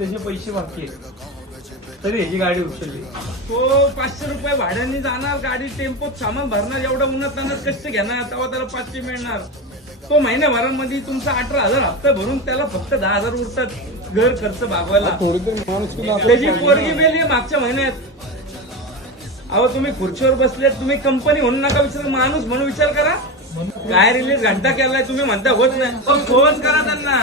त्याचे पैसे बाकी आहेत, तरी ह्याची गाडी उचलली. तो 500 रुपये भाड्याने जाणार, गाडी टेम्पोत सामान भरणार, एवढं उन्हात तानात कष्ट घेणार, तेव्हा त्याला 500 मिळणार. तो महिन्याभरामध्ये तुमचा 18,000 हप्ता भरून त्याला फक्त 10,000 उरतात घर खर्च भागवायला. त्याची पोरगी मेली मागच्या महिन्यात. अहो तुम्ही खुर्चीवर बसलेत, तुम्ही कंपनी म्हणून नका विचार, माणूस म्हणून विचार करा. काय रिलीज घंटा केलाय तुम्ही म्हणता होत नाही, फोन करा त्यांना.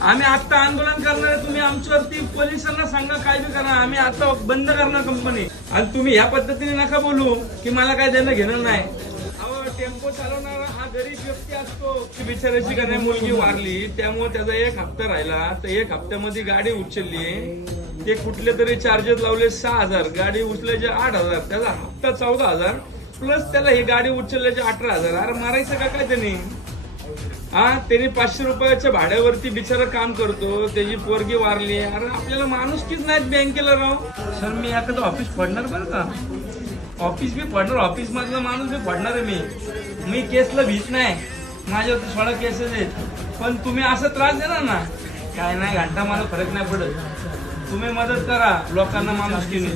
आम्ही आता आंदोलन करणार आहे, तुम्ही आमच्यावरती पोलिसांना सांगा, काय बी करा, आम्ही आता बंद करणार कंपनी. आणि तुम्ही या पद्धतीने नका बोलू की मला काय देणं घेणं नाही. अहो टेम्पो चालवणारा हा गरीब व्यक्ती असतो की बिचाराची का नाही मुलगी वारली, त्यामुळे त्याचा 1 हप्ता राहिला, तर 1 हप्त्यामध्ये गाडी उचलली, ते कुठले तरी चार्जेस लावले 6,000, गाडी उचलायचे 8,000, त्याचा हप्ता 14,000 प्लस त्याला ही गाडी उचलल्याचे 18,000. अरे मारायचं का काय त्यांनी? त्यांनी 500 रुपयाच्या भाड्यावरती बिचारा काम करतो, त्याची पोरगी वारली. अरे आपल्याला माणुसकीच नाहीत बँकेला राव. सर मी एखादं ऑफिस पडणार बरं का, ऑफिस बी पडणार, ऑफिस मधला माणूस बी पडणार आहे. मी केसला भीत नाही, माझ्यावरती 16 केसेस आहेत. पण तुम्ही असं त्रास देणार ना, काय नाही घंटा मला फरक नाही पडत. तुम्ही मदत करा लोकांना माणुसकीने.